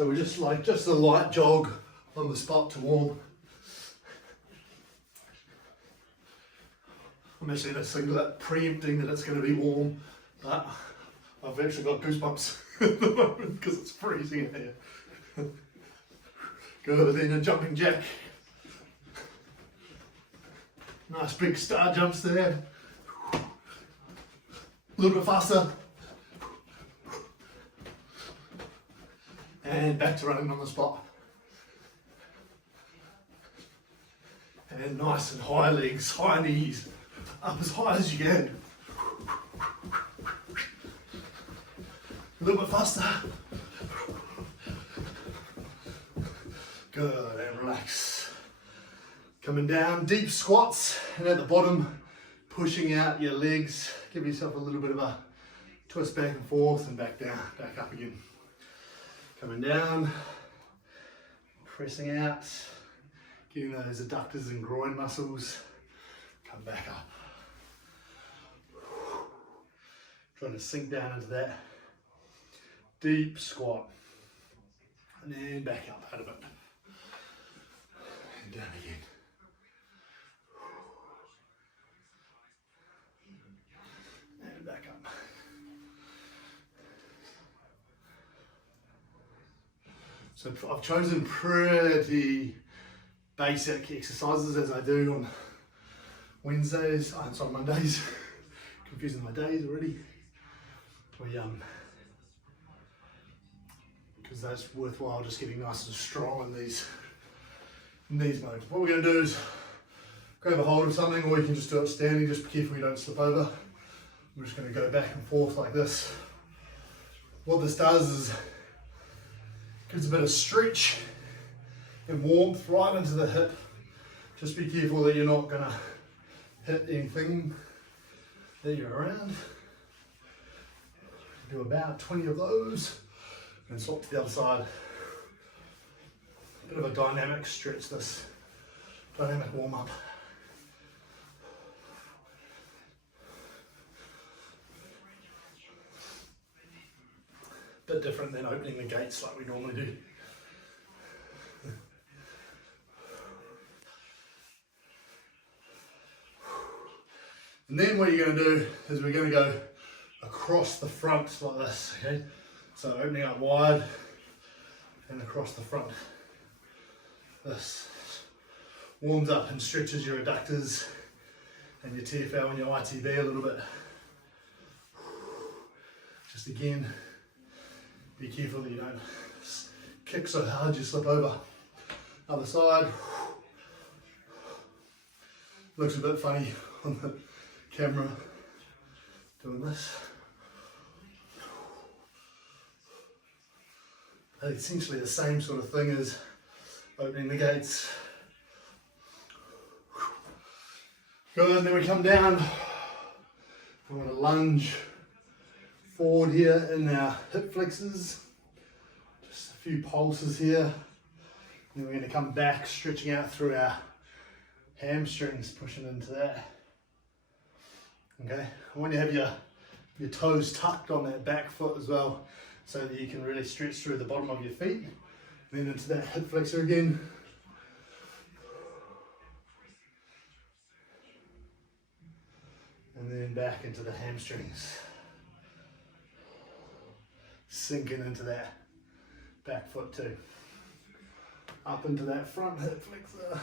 So we're just a light jog on the spot to warm. I'm actually preempting that it's going to be warm, but I've actually got goosebumps at the moment because it's freezing in here. Good, then a jumping jack. Nice big star jumps there. A little bit faster. And back to running on the spot. And nice and high legs, high knees, up as high as you can. A little bit faster. Good, and relax. Coming down, deep squats, and at the bottom, pushing out your legs. Give yourself a little bit of a twist back and forth and back down, back up again. Coming down, pressing out, getting those adductors and groin muscles. Come back up. Trying to sink down into that deep squat. And then back up out of it. And down again. And back up. So I've chosen pretty basic exercises as I do on Wednesdays, Mondays. Confusing my days already. Because that's worthwhile just getting nice and strong in these modes. What we're going to do is grab a hold of something, or you can just do it standing, just be careful you don't slip over. We're just going to go back and forth like this. What this does is gives a bit of stretch and warmth right into the hip. Just be careful that you're not going to hit anything that you're around. Do about 20 of those and swap to the other side. Bit of a dynamic stretch, this dynamic warm up. Bit different than opening the gates like we normally do. And then what you're going to do is we're going to go across the front like this, okay? So opening up wide and across the front. This warms up and stretches your adductors and your TFL and your ITB a little bit. Just again, be careful that you don't kick so hard you slip over. Other side. Looks a bit funny on the camera doing this. Essentially the same sort of thing as opening the gates. Good, and then we come down. We want to lunge forward here in our hip flexors. Just a few pulses here. Then we're going to come back, stretching out through our hamstrings, pushing into that. Okay, I want you to have your toes tucked on that back foot as well, so that you can really stretch through the bottom of your feet. Then into that hip flexor again. And then back into the hamstrings. Sinking into that back foot too. Up into that front hip flexor.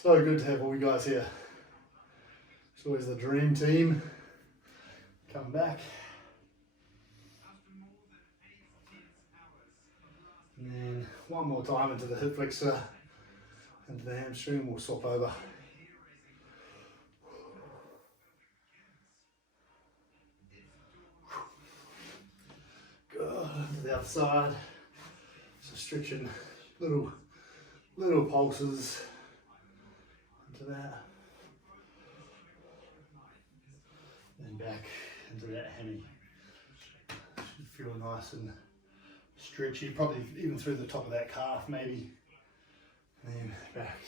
So good to have all you guys here. It's always the dream team. Come back. And then one more time into the hip flexor, into the hamstring, we'll swap over. Good, to the other side. So stretching little pulses into that. And back into that hammy. Should feel nice and stretchy, probably even through the top of that calf maybe. And then back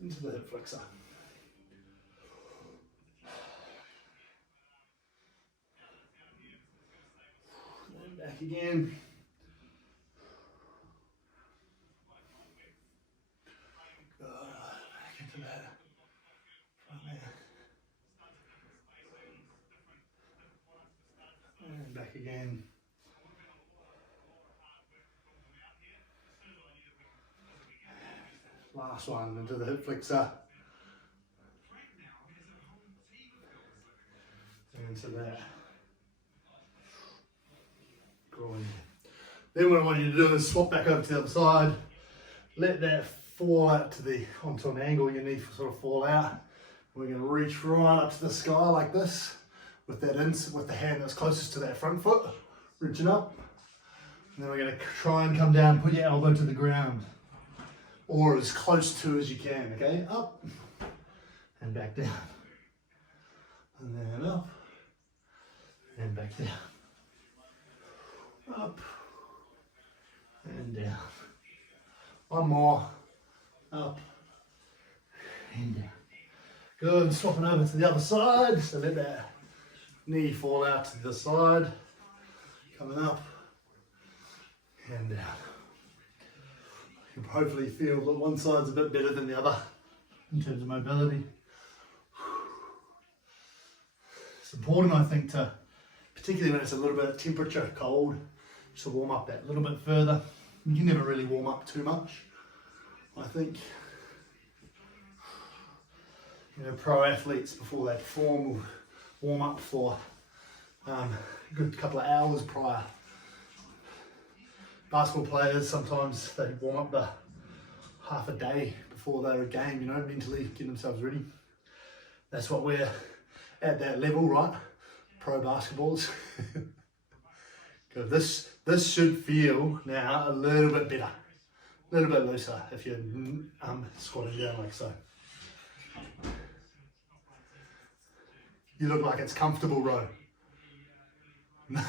into the hip flexor. back again. Good, back into that. From there. And back again. Last one into the hip flexor. And into that. Groin. Then what I want you to do is swap back over to the other side. Let that fall out to onto an angle. Your knee sort of fall out. We're going to reach right up to the sky like this, with the hand that's closest to that front foot, reaching up. And then we're going to try and come down, put your elbow to the ground, or as close to as you can. Okay, up and back down, and then up and back down, up and down. One more, up and down. Good, swapping over to the other side, so let that knee fall out to the side, coming up and down. You can hopefully feel that one side's a bit better than the other in terms of mobility. It's important, I think, particularly when it's a little bit temperature cold, just to warm up that little bit further. You can never really warm up too much, I think. Pro athletes, before they perform, will warm up for a good couple of hours prior. Basketball players, sometimes they warm up the half a day before their game, mentally getting themselves ready. That's what we're at that level, right? Pro basketballs. This should feel now a little bit better, a little bit looser if you're squatting down like so. You look like it's comfortable, Ro. No.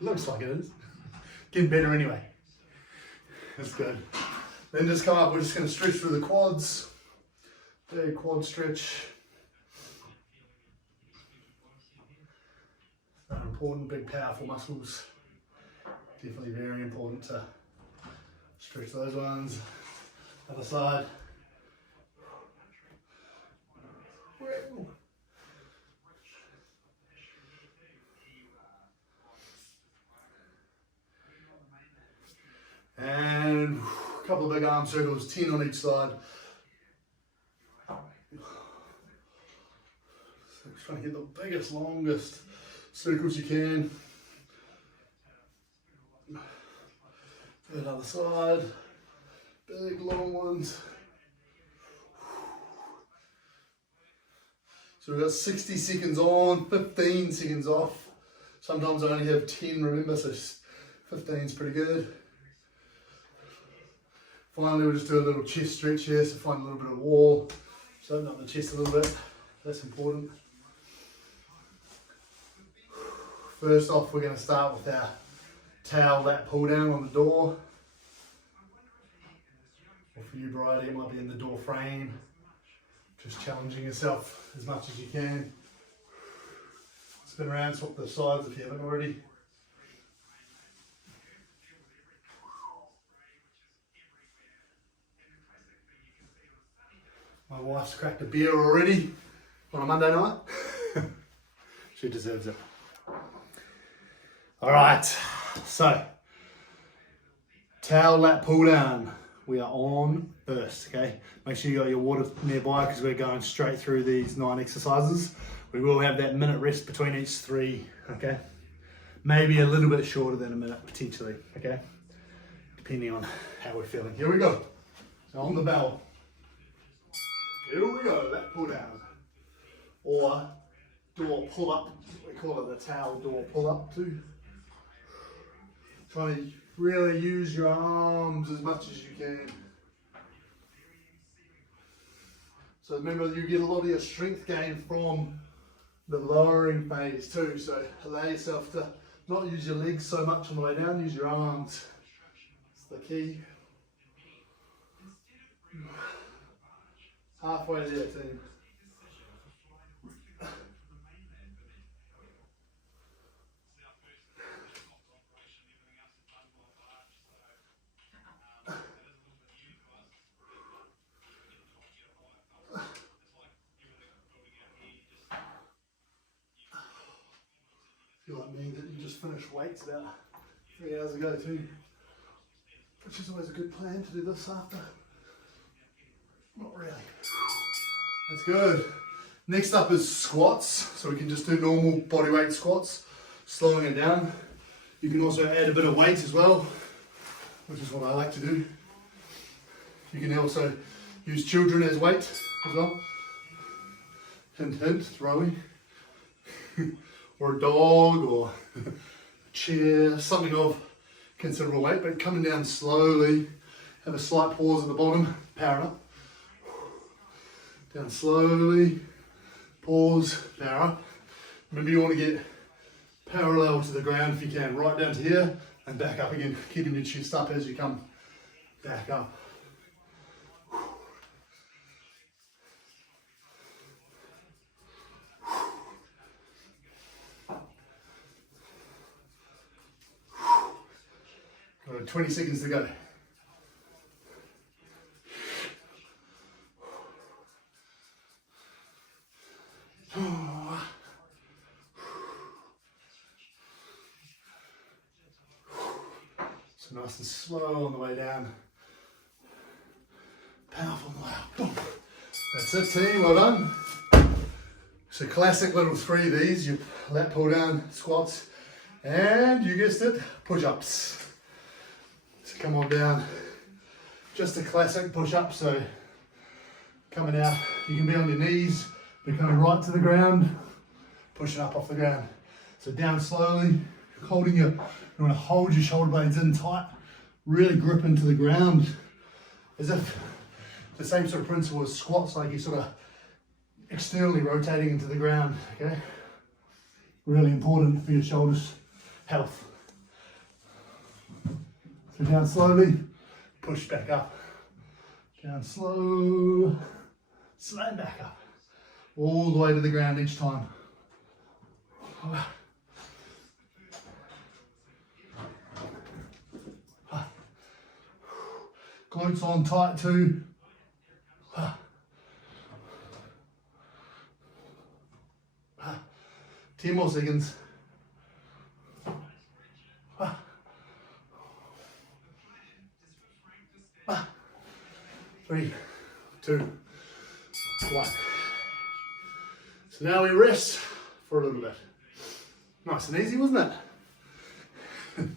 Looks like it is. Getting better anyway. That's good. Then just come up, we're just going to stretch through the quads. Big quad stretch. They're important, big powerful muscles. Definitely very important to stretch those ones. Other side. And a couple of big arm circles, 10 on each side. So trying to get the biggest, longest circles you can. The other side, big long ones. So we've got 60 seconds on, 15 seconds off. Sometimes I only have 10, remember, so 15 is pretty good. Finally, we'll just do a little chest stretch here, so find a little bit of wall. Just open up the chest a little bit, that's important. First off, we're going to start with our towel lat pull down on the door. Or for you, Bridie, it might be in the door frame. Just challenging yourself as much as you can. Spin around, swap the sides if you haven't already. My wife's cracked a beer already on a Monday night. She deserves it. All right, so towel lat pull down. We are on first, okay? Make sure you got your water nearby because we're going straight through these 9 exercises. We will have that minute rest between each 3, okay? Maybe a little bit shorter than a minute, potentially, okay? Depending on how we're feeling. Here we go. So on the bell. Here we go, lat pull down. Or door pull up. We call it the towel door pull up too. Trying to really use your arms as much as you can. So remember, you get a lot of your strength gain from the lowering phase too. So allow yourself to not use your legs so much on the way down, use your arms. That's the key. Halfway there, team. just finished weights about 3 hours ago too, which is always a good plan to do this after. Not really. That's good. Next up is squats. So we can just do normal body weight squats, slowing it down. You can also add a bit of weight as well, which is what I like to do. You can also use children as weight as well. Hint, hint, throwing. Or a dog, or a chair, something of considerable weight, but coming down slowly. Have a slight pause at the bottom, power up. Down slowly, pause, power up. Remember, you want to get parallel to the ground if you can, right down to here and back up again, keeping your chest up as you come back up. Got 20 seconds to go. So nice and slow on the way down. Powerful on the way up. Boom. That's it, team. Well done. So classic little 3 of these. Your lat pull down, squats, and you guessed it, push ups. So come on down. Just a classic push up. So coming out, you can be on your knees, but coming right to the ground, pushing up off the ground. So down slowly, holding your, you want to hold your shoulder blades in tight, really grip into the ground, as if the same sort of principle as squats, like you're sort of externally rotating into the ground, okay? Really important for your shoulders health. So down slowly, push back up. Down slow, slam back up. All the way to the ground each time. Glutes on tight too. 10 more seconds. 3, 2, 1. So now we rest for a little bit. Nice and easy, wasn't it?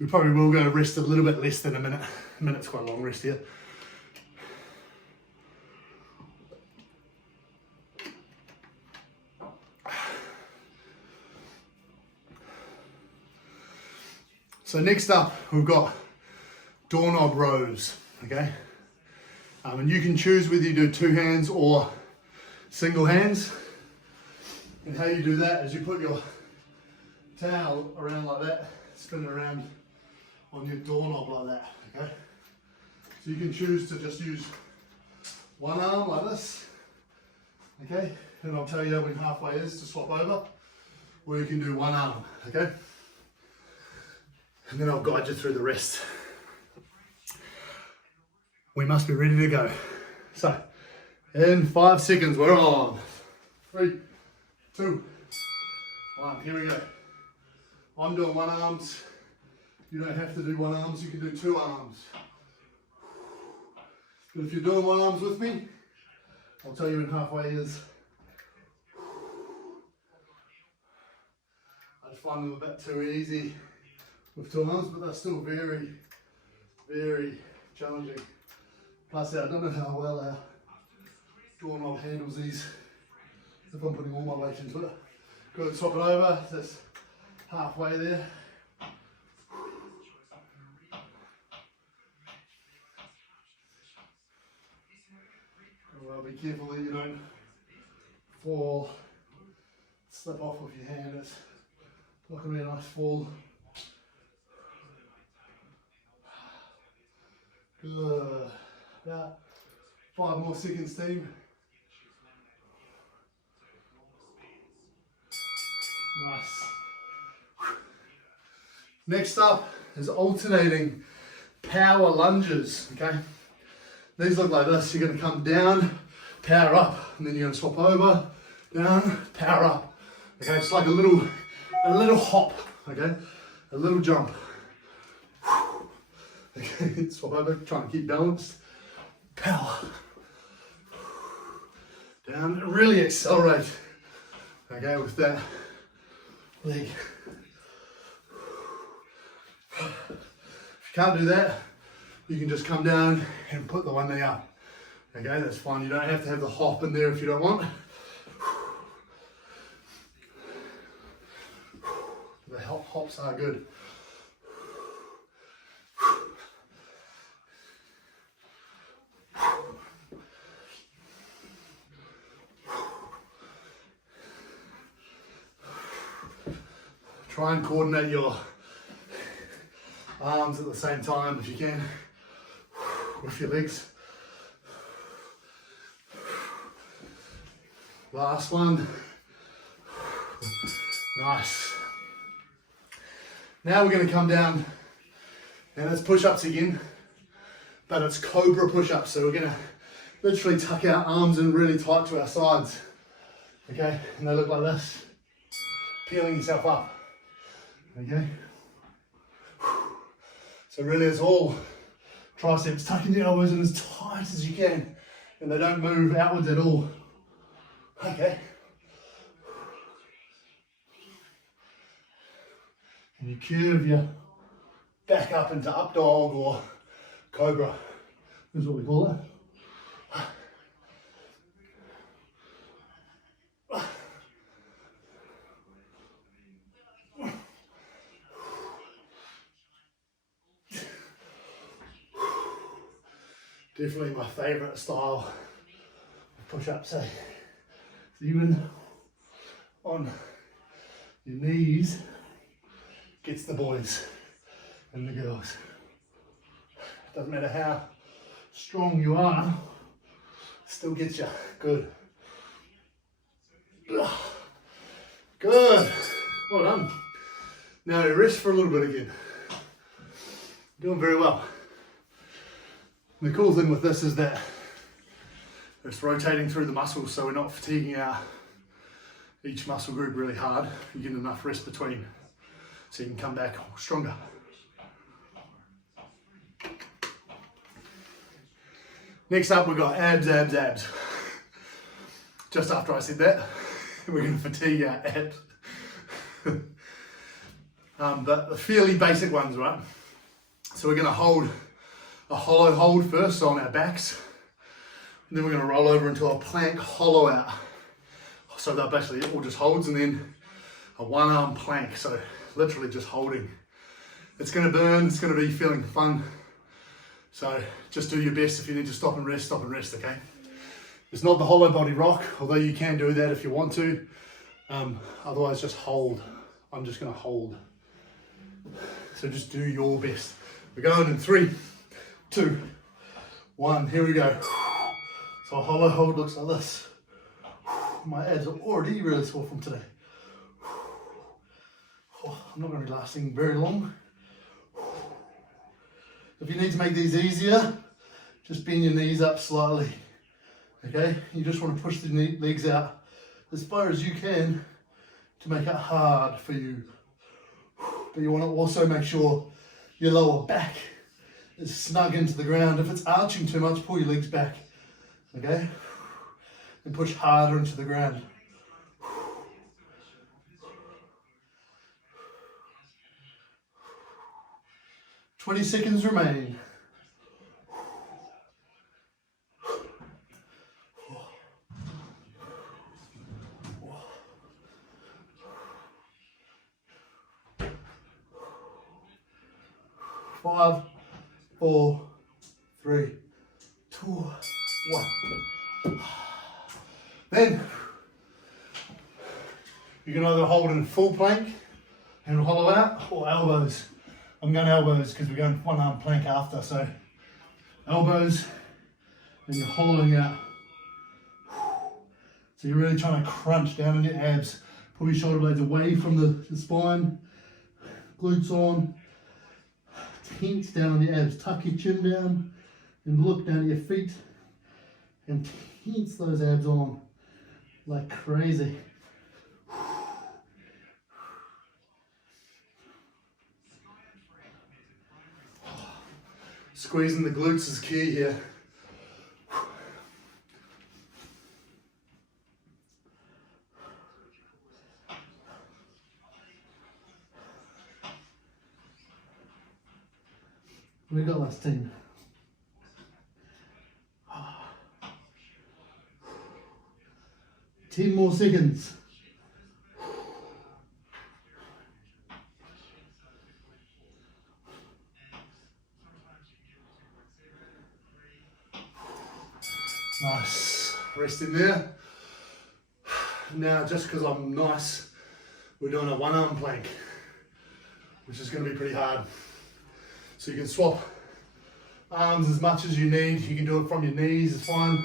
We probably will go rest a little bit less than a minute. A minute's quite a long rest here. So next up, we've got doorknob rows, okay? And you can choose whether you do 2 hands or single hands. And how you do that is you put your towel around like that, spin it around on your doorknob like that, okay? So you can choose to just use one arm like this, okay? And I'll tell you when halfway is to swap over, or you can do one arm, okay? And then I'll guide you through the rest. We must be ready to go. So, in 5 seconds, we're on. 3, 2, 1, here we go. I'm doing one arms. You don't have to do one arms, you can do 2 arms. But if you're doing one arms with me, I'll tell you when halfway is. I just find them a bit too easy with 2 arms, but they're still very, very challenging. Plus, I don't know how well our doorknob handles these if I'm putting all my weight into it. Good, swap it over, just halfway there. Well, be careful that you don't fall, slip off with your hand. It's not going to be a nice fall. Good. About 5 more seconds, team. Nice. Next up is alternating power lunges, okay? These look like this. You're going to come down, power up, and then you're going to swap over, down, power up, Okay, it's like a little hop, okay? A little jump. Okay, so I'm trying to keep balanced. Power. Down, really accelerate. Okay, with that leg. If you can't do that, you can just come down and put the one knee up. Okay, that's fine. You don't have to have the hop in there if you don't want. The hops are good. Try and coordinate your arms at the same time if you can with your legs. Last one. Nice. Now we're going to come down and it's push-ups again, but it's Cobra push ups. So we're going to literally tuck our arms in really tight to our sides. Okay, and they look like this. Peeling yourself up. Okay. So really it's all triceps, tucking your elbows in as tight as you can and they don't move outwards at all. Okay. And you curve your back up into up dog or cobra. That's what we call it. Definitely my favourite style of push-ups. So even on your knees gets the boys and the girls. Doesn't matter how strong you are, still gets you. Good. Good. Well done. Now rest for a little bit again. Doing very well. The cool thing with this is that it's rotating through the muscles, so we're not fatiguing each muscle group really hard. You get enough rest between so you can come back stronger. Next up we've got abs, abs, abs. Just after I said that, we're going to fatigue our abs. But the fairly basic ones, right? So we're going to hold a hollow hold first, so on our backs. And then we're going to roll over into a plank hollow out. So they're basically all just holds, and then a one arm plank. So literally just holding. It's going to burn, it's going to be feeling fun. So just do your best. If you need to stop and rest, okay? It's not the hollow body rock, although you can do that if you want to. Otherwise just hold. I'm just going to hold. So just do your best. We're going in 3, 2, 1, here we go. So a hollow hold looks like this. My abs are already really sore from today. I'm not going to be lasting very long. If you need to make these easier, just bend your knees up slightly. Okay, you just want to push the legs out as far as you can to make it hard for you. But you want to also make sure your lower back is snug into the ground. If it's arching too much, pull your legs back, okay? And push harder into the ground. 20 seconds remain. Five, 4, 3, 2, 1. Then you can either hold in full plank and hollow out, or elbows. I'm going elbows because we're going one arm plank after. So elbows, and you're hollowing out. So you're really trying to crunch down on your abs. Pull your shoulder blades away from the spine. Glutes on. Tense down on the abs. Tuck your chin down and look down at your feet and tense those abs on like crazy. Squeezing the glutes is key here. We got last 10. 10 more seconds. Nice. Rest in there. Now, just because I'm nice, we're doing a one arm plank, which is going to be pretty hard. So you can swap arms as much as you need. You can do it from your knees, it's fine.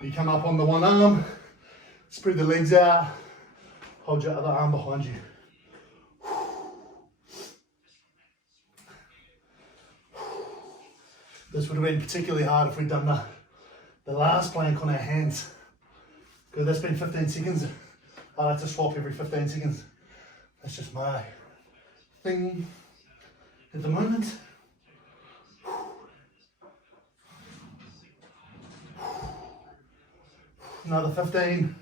You come up on the one arm, spread the legs out, hold your other arm behind you. This would have been particularly hard if we'd done the last plank on our hands. Because that's been 15 seconds. I like to swap every 15 seconds. That's just my thing at the moment. Another 15.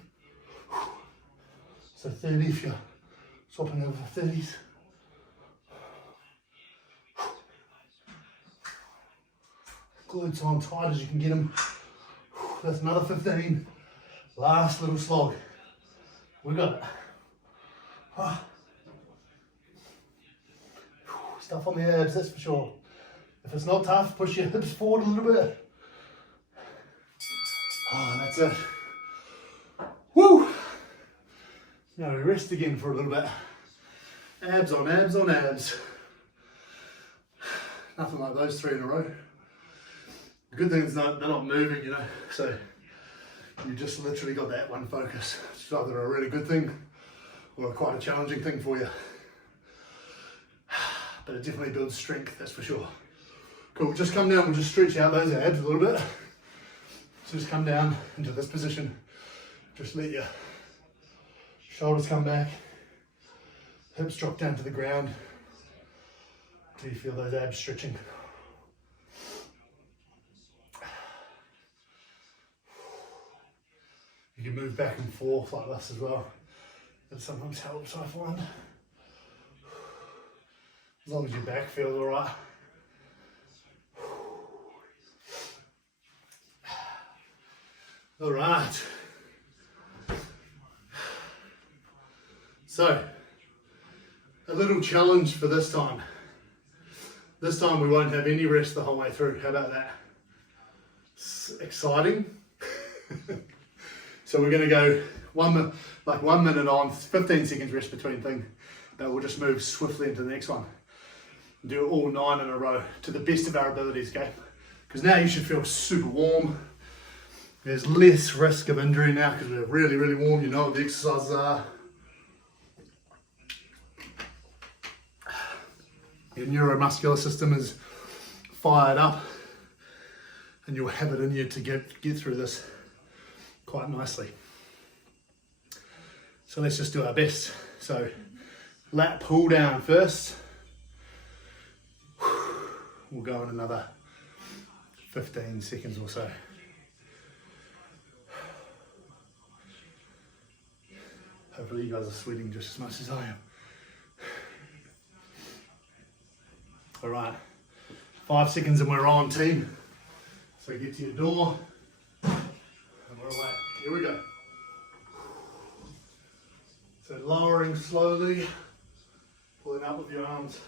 So 30 if you're swapping over 30s. Glutes on tight as you can get them. That's another 15. Last little slog. We got it. Stuff on the abs, that's for sure. If it's not tough, push your hips forward a little bit. That's it. Woo! Now we rest again for a little bit. Abs on abs on abs. Nothing like those 3 in a row. The good thing is they're not moving, you know, so you just literally got that one focus. It's either a really good thing or quite a challenging thing for you. But it definitely builds strength, that's for sure. Cool, just come down, we'll just stretch out those abs a little bit. So just come down into this position. Just let your shoulders come back, hips drop down to the ground. Do you feel those abs stretching? You can move back and forth like this as well. That sometimes helps, I find. As long as your back feels alright. Alright. So, a little challenge for this time. This time we won't have any rest the whole way through. How about that? It's exciting. So we're going to go 1 minute on, 15 seconds rest between thing, but we'll just move swiftly into the next one. Do all 9 in a row to the best of our abilities, okay? Because now you should feel super warm. There's less risk of injury now because we're really, really warm. You know what the exercises are. Your neuromuscular system is fired up and you'll have it in you to get through this quite nicely. So let's just do our best. So lat pull down first. We'll go in another 15 seconds or so. Hopefully you guys are sweating just as much as I am. All right, 5 seconds and we're on, team. So get to your door and we're away. Here we go. So lowering slowly, pulling up with your arms.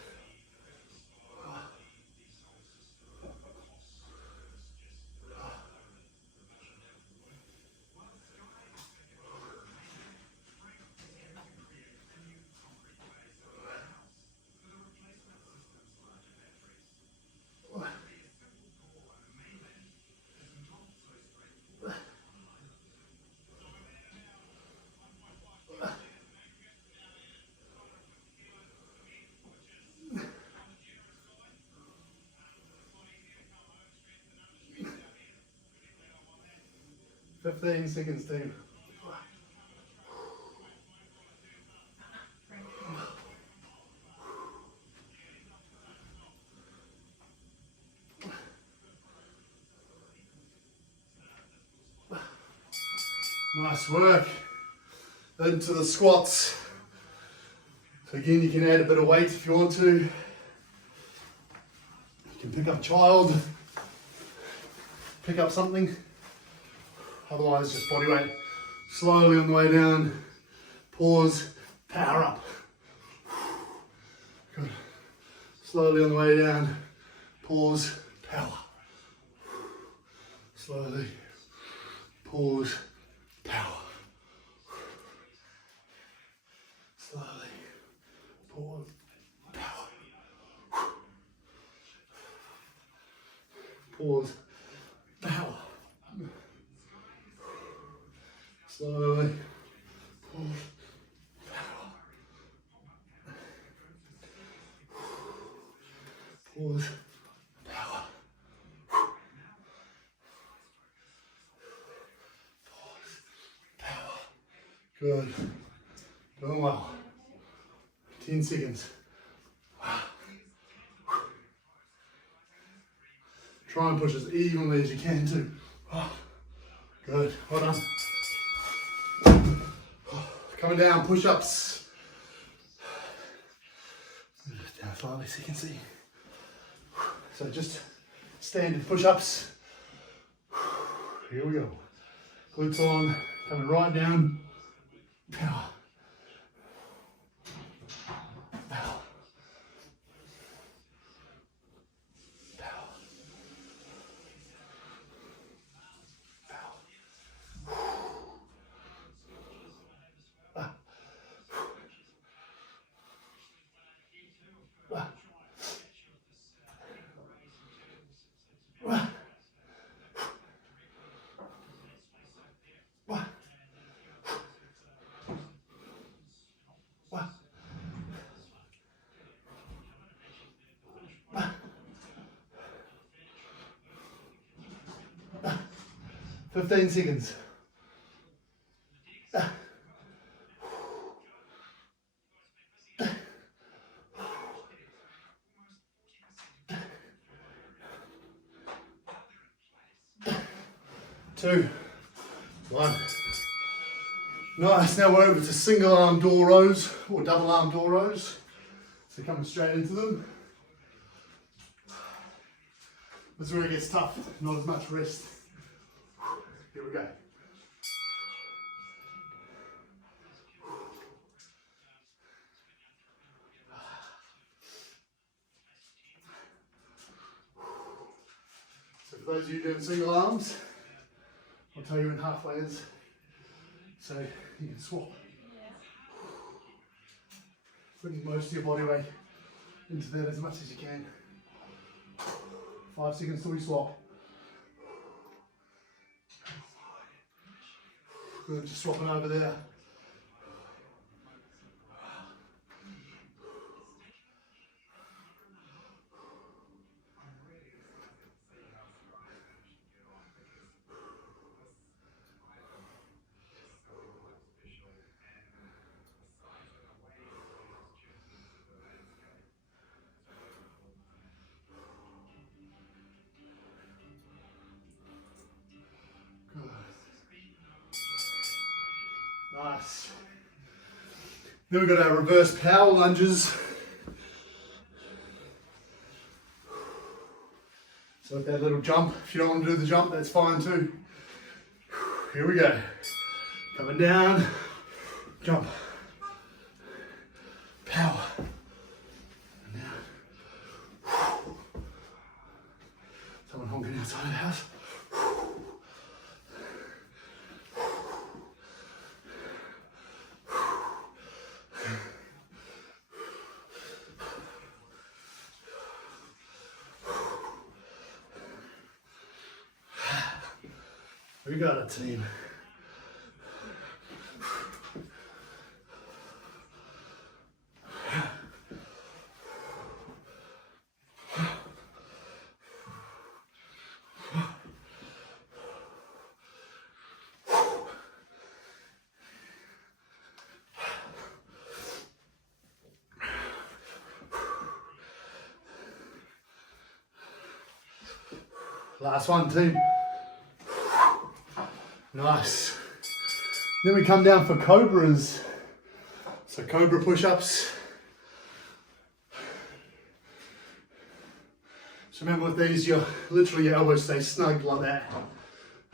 Fifteen seconds, team. Nice work. Into the squats. So again, you can add a bit of weight if you want to. You can pick up a child, pick up something. Otherwise, just body weight. Slowly on the way down. Pause, power up. Good. Slowly on the way down. Pause, power. Slowly. Pause, power. Slowly. Pause, power. Pause, power. Slowly. Pause, power. Pause, power. Pause, power. Good. Doing well. 10 seconds. Wow. Try and push as evenly as you can too. Wow. Good. Well done. Coming down, push ups. Down slightly so you can see. So just standard push ups. Here we go. Glutes on, coming right down. Power. Power. Power. Power. 15 seconds. Two, one. Nice, now we're over to single arm door rows or double arm door rows. So coming straight into them. This is where it gets tough, not as much rest. Here we go. So for those of you doing single arms, I'll tell you when halfway is. So you can swap. Bring most of your body weight into that as much as you can. 5 seconds till we swap. Good, just swapping over there. Nice. Then we've got our reverse power lunges. So with that little jump, if you don't want to do the jump, that's fine too. Here we go. Coming down, jump, power, and down. Someone honking outside the house. We got a team. Last one, team. Nice. Then we come down for cobras. So Cobra Push Ups. So remember with these, your elbows stay snug like that.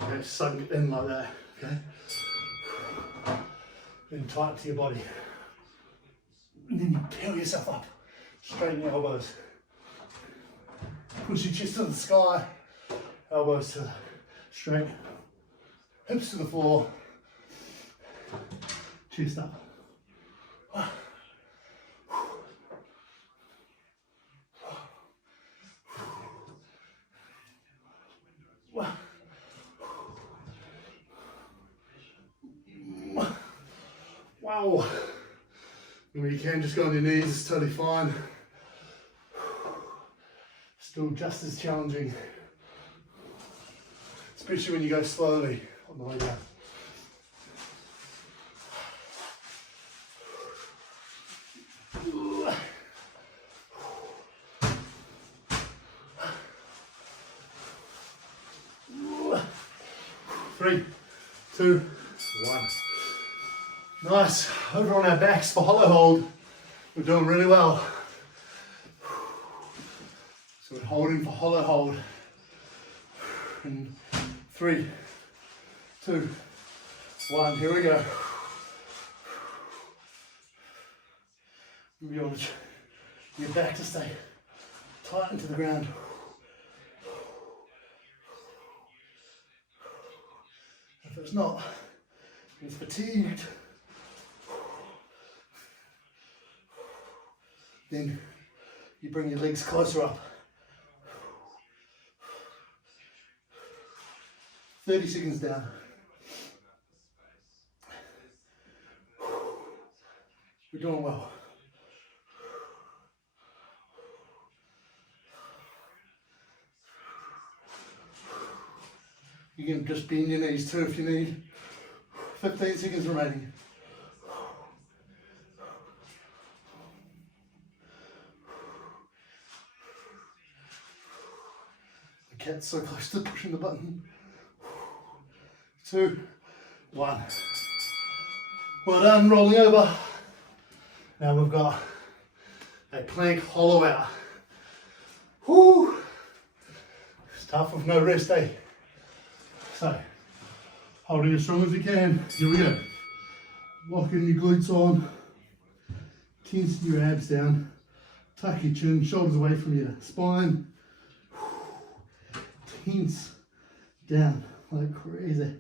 Okay, sunk in like that. Okay. Then tight to your body. And then you peel yourself up. Straighten your elbows. Push your chest to the sky. Elbows to straight. Hips to the floor. Chest up. Wow. When you can, just go on your knees, it's totally fine. Still just as challenging, especially when you go slowly on the way down. Three, two, one. Nice. Over on our backs for hollow hold. We're doing really well. So we're holding for hollow hold. And 3, 2, 1. Here we go. You want your back to stay tight into the ground. If it's not, it's fatigued. Then you bring your legs closer up. 30 seconds down. We're doing well. You can just bend your knees too if you need. 15 seconds remaining. The cat's so close to pushing the button. 2, 1. Well done, rolling over. Now we've got a plank hollow out. Whoo! It's tough with no rest, eh? So, holding as strong as you can. Here we go. Locking your glutes on. Tense your abs down. Tuck your chin, shoulders away from your spine. Tense down like crazy.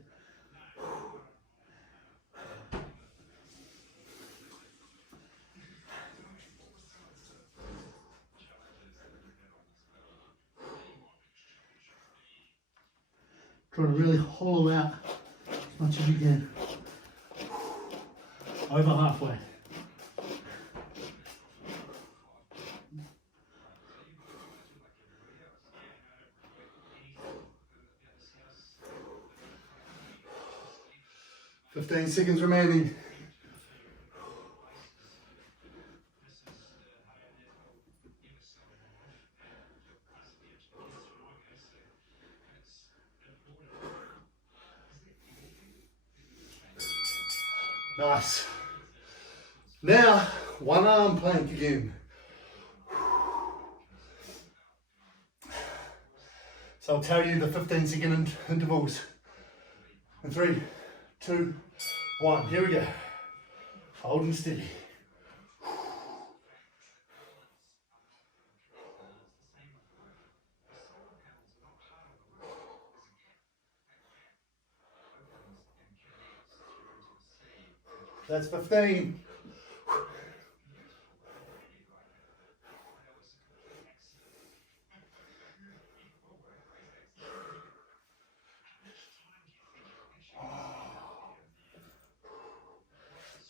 Try to really hollow out as much as you can. Over halfway. Fifteen seconds remaining. Nice. Now, one arm plank again. So I'll tell you the 15-second intervals. In 3, 2, 1. Here we go. Holding steady. That's 15.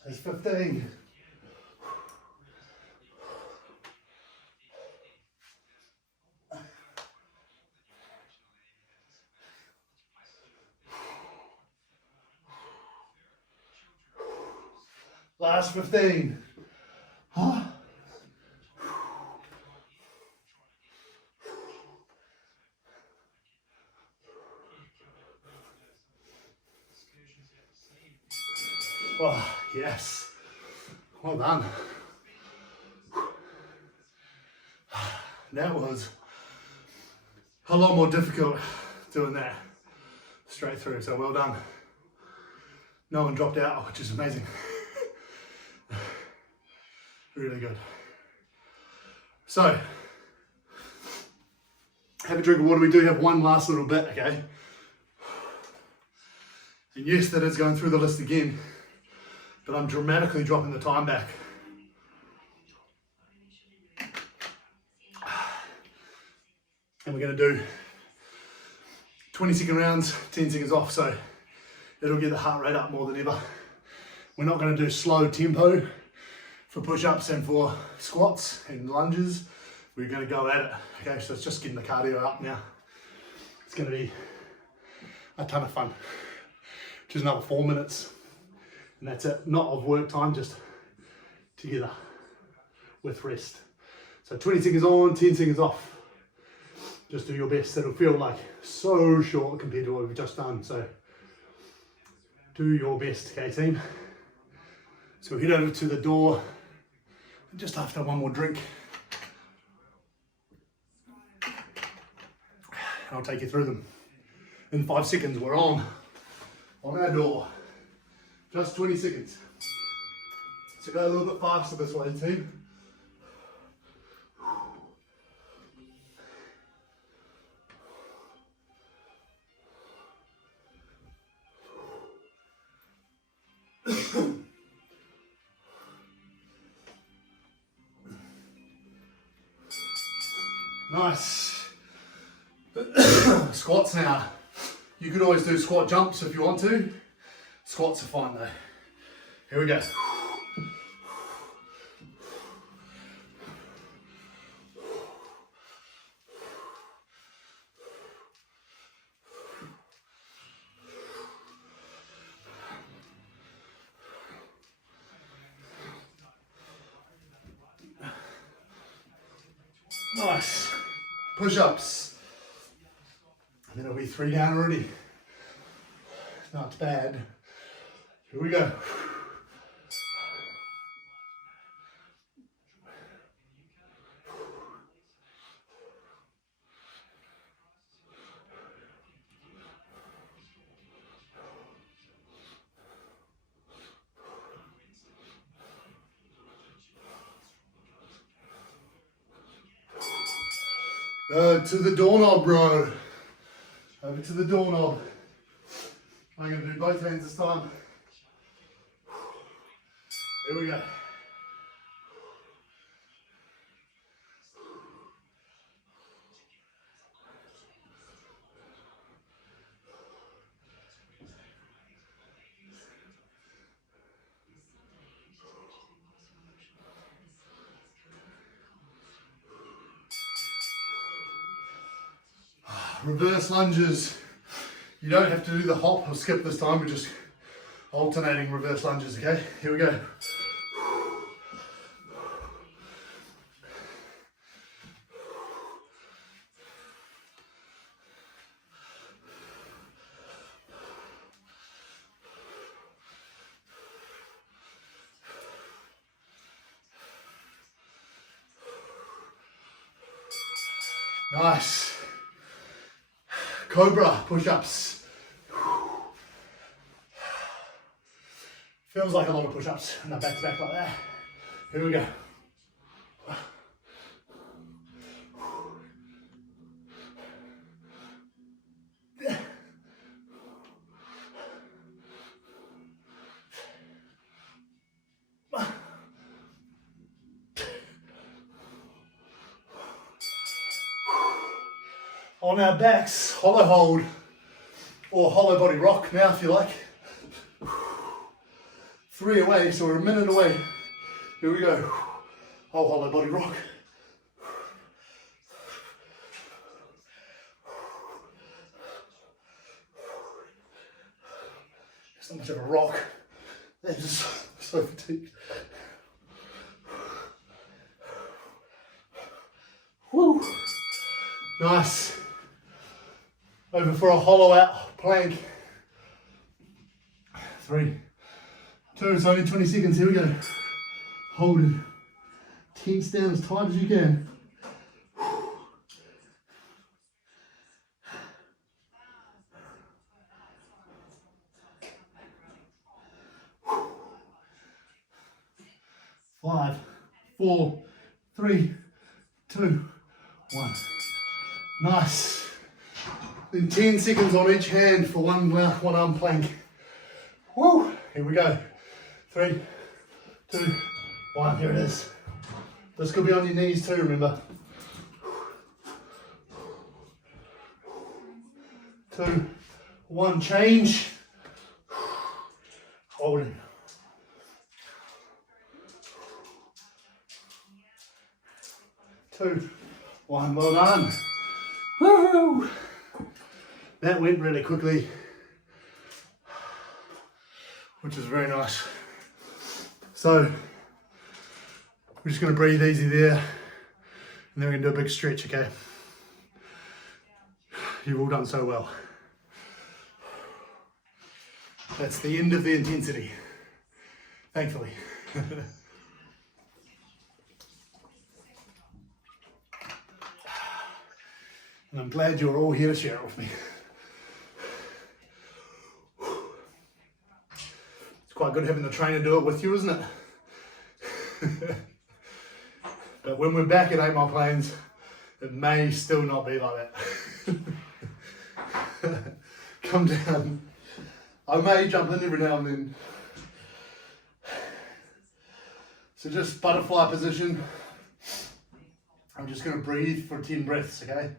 That's 15. Last 15. Oh, yes. Well done. That was a lot more difficult doing that straight through, so well done. No one dropped out, which is amazing. Really good. So, have a drink of water. We do have one last little bit, okay? And yes, that is going through the list again, but I'm dramatically dropping the time back. And we're going to do 20-second rounds, 10 seconds off, so it'll get the heart rate up more than ever. We're not going to do slow tempo for push-ups and for squats and lunges. We're going to go at it, okay? So it's just getting the cardio up now. It's going to be a ton of fun. Just another 4 minutes, and that's it. Not of work time, just together with rest. So 20 seconds on, 10 seconds off. Just do your best. It'll feel like so short compared to what we've just done. So do your best, okay, team? So we'll head over to the door just after one more drink. I'll take you through them. In 5 seconds, we're on our door. Just 20 seconds. So go a little bit faster this way, team. Nice. Squats now. You could always do squat jumps if you want to. Squats are fine though. Here we go. Nice. Push-ups. And then it'll be 3 down already. Not bad. Here we go. To the doorknob, bro. Over to the doorknob. I'm going to do both hands this time. Here we go. Reverse lunges. You don't have to do the hop or skip this time, we're just alternating reverse lunges, okay? Here we go. Nice. Cobra Push Ups. Feels like a lot of push ups, and back to back like that. Here we go. On our backs, hollow hold, or hollow body rock now if you like. 3 away, so we're a minute away. Here we go. Whole hollow body rock. It's not much of a rock. They're just so fatigued. Woo! Nice. Over for a hollow out plank. 3, 2, 2, it's only 20 seconds, here we go. Hold it. Tense down as tight as you can. 5, 4, 3, 2, 1. Nice. Then 10 seconds on each hand for one arm plank. Woo! Here we go. 3, 2, 1. Here it is. This could be on your knees too, remember. 2, 1. Change. Holding. 2, 1. Well done. Woo! That went really quickly, which is very nice. So we're just going to breathe easy there, and then we're going to do a big stretch, okay? You've all done so well. That's the end of the intensity, thankfully. And I'm glad you're all here to share it with me. It's quite good having the trainer do it with you, isn't it? But when we're back at 8 Mile Plains, it may still not be like that. Come down. I may jump in every now and then. So just butterfly position. I'm just going to breathe for 10 breaths, okay?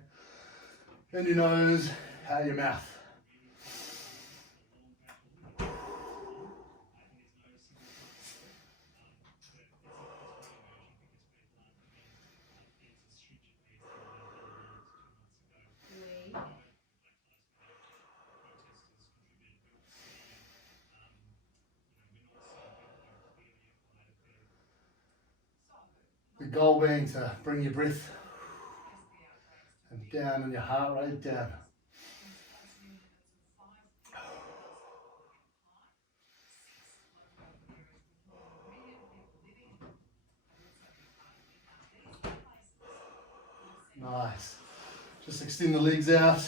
In your nose, out your mouth. The goal being to bring your breath and down and your heart rate down. Nice. Just extend the legs out,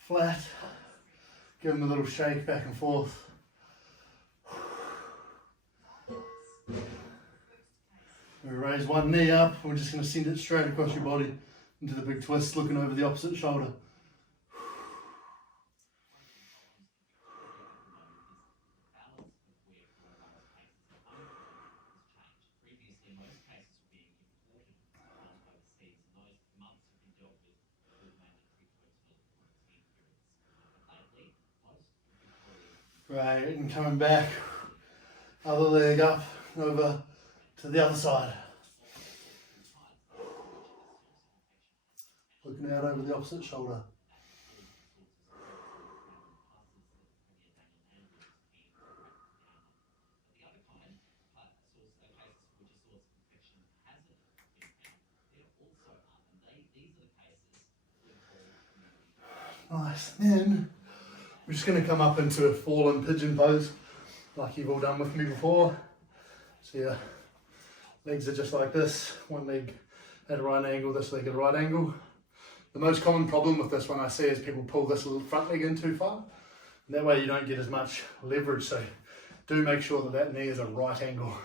flat. Give them a little shake back and forth. We raise one knee up, we're just going to send it straight across your body into the big twist, looking over the opposite shoulder. Right, and coming back, other leg up, over to the other side. Looking out over the opposite shoulder. Nice. Then we're just going to come up into a fallen pigeon pose, like you've all done with me before. So yeah, legs are just like this. One leg at a right angle, this leg at a right angle. The most common problem with this one I see is people pull this little front leg in too far. And that way you don't get as much leverage. So do make sure that that knee is a right angle.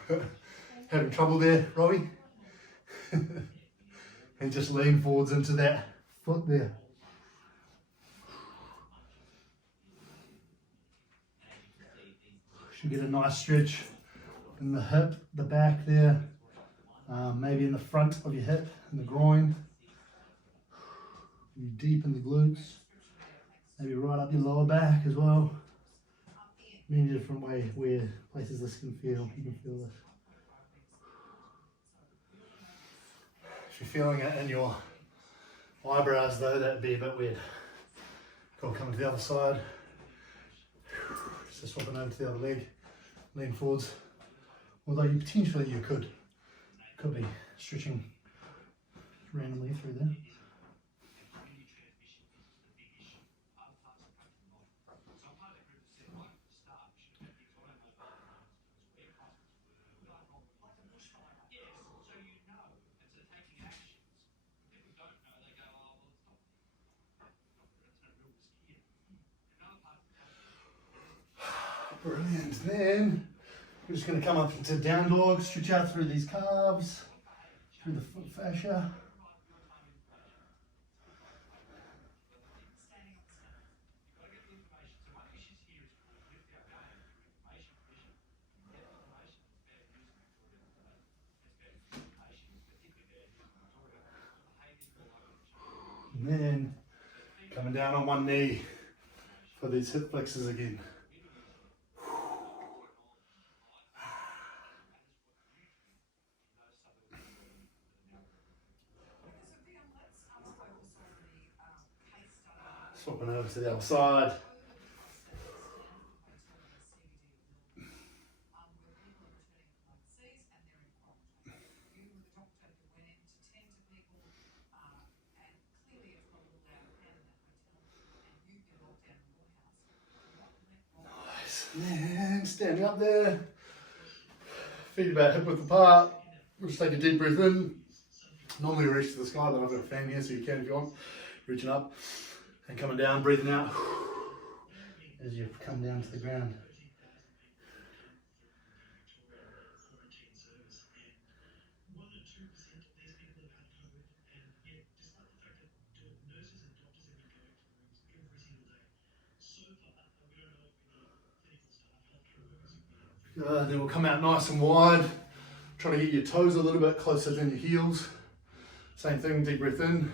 Having trouble there, Robbie? And just lean forwards into that foot there. Should get a nice stretch in the hip, the back there, maybe in the front of your hip, in the groin, deep in the glutes, maybe right up your lower back as well. Many different places this can feel. You can feel this. If you're feeling it in your eyebrows though, that'd be a bit weird. Cool, come to the other side. Just swapping over to the other leg, lean forwards. Although you could be stretching randomly through there. Brilliant. Then we're just going to come up into down dog, stretch out through these calves, through the foot fascia. And then coming down on one knee for these hip flexors again. Swapping over to the other side. Nice. And standing up there. Feet about hip width apart. We'll just take a deep breath in. Normally reach to the sky, but I've got a fan here so you can if you want. Reaching up and coming down, breathing out as you come down to the ground. Good, then we'll come out nice and wide. Try to get your toes a little bit closer than your heels. Same thing, deep breath in.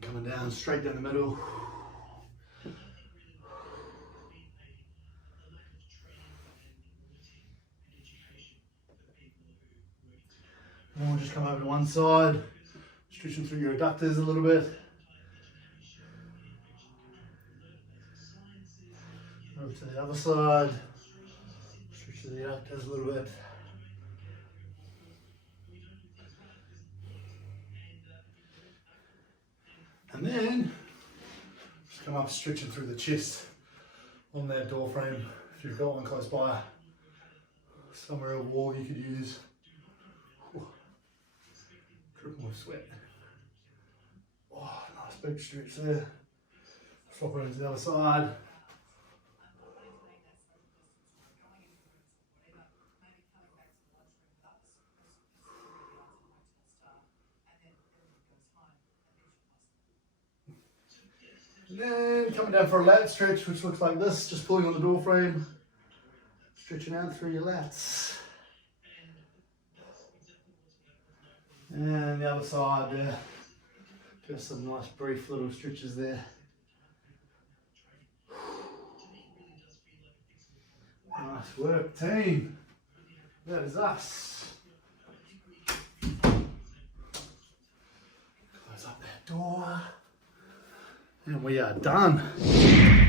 Coming down, straight down the middle. And we'll just come over to one side, stretching through your adductors a little bit. Over to the other side, stretch the adductors a little bit. And then, just come up stretching through the chest on that door frame. If you've got one close by, somewhere a wall you could use. Dripping with sweat. Oh, nice big stretch there. Swap it into the other side. And then coming down for a lat stretch, which looks like this, just pulling on the door frame, stretching out through your lats. And the other side there, just some nice brief little stretches there. Nice work, team. That is us. Close up that door. And we are done.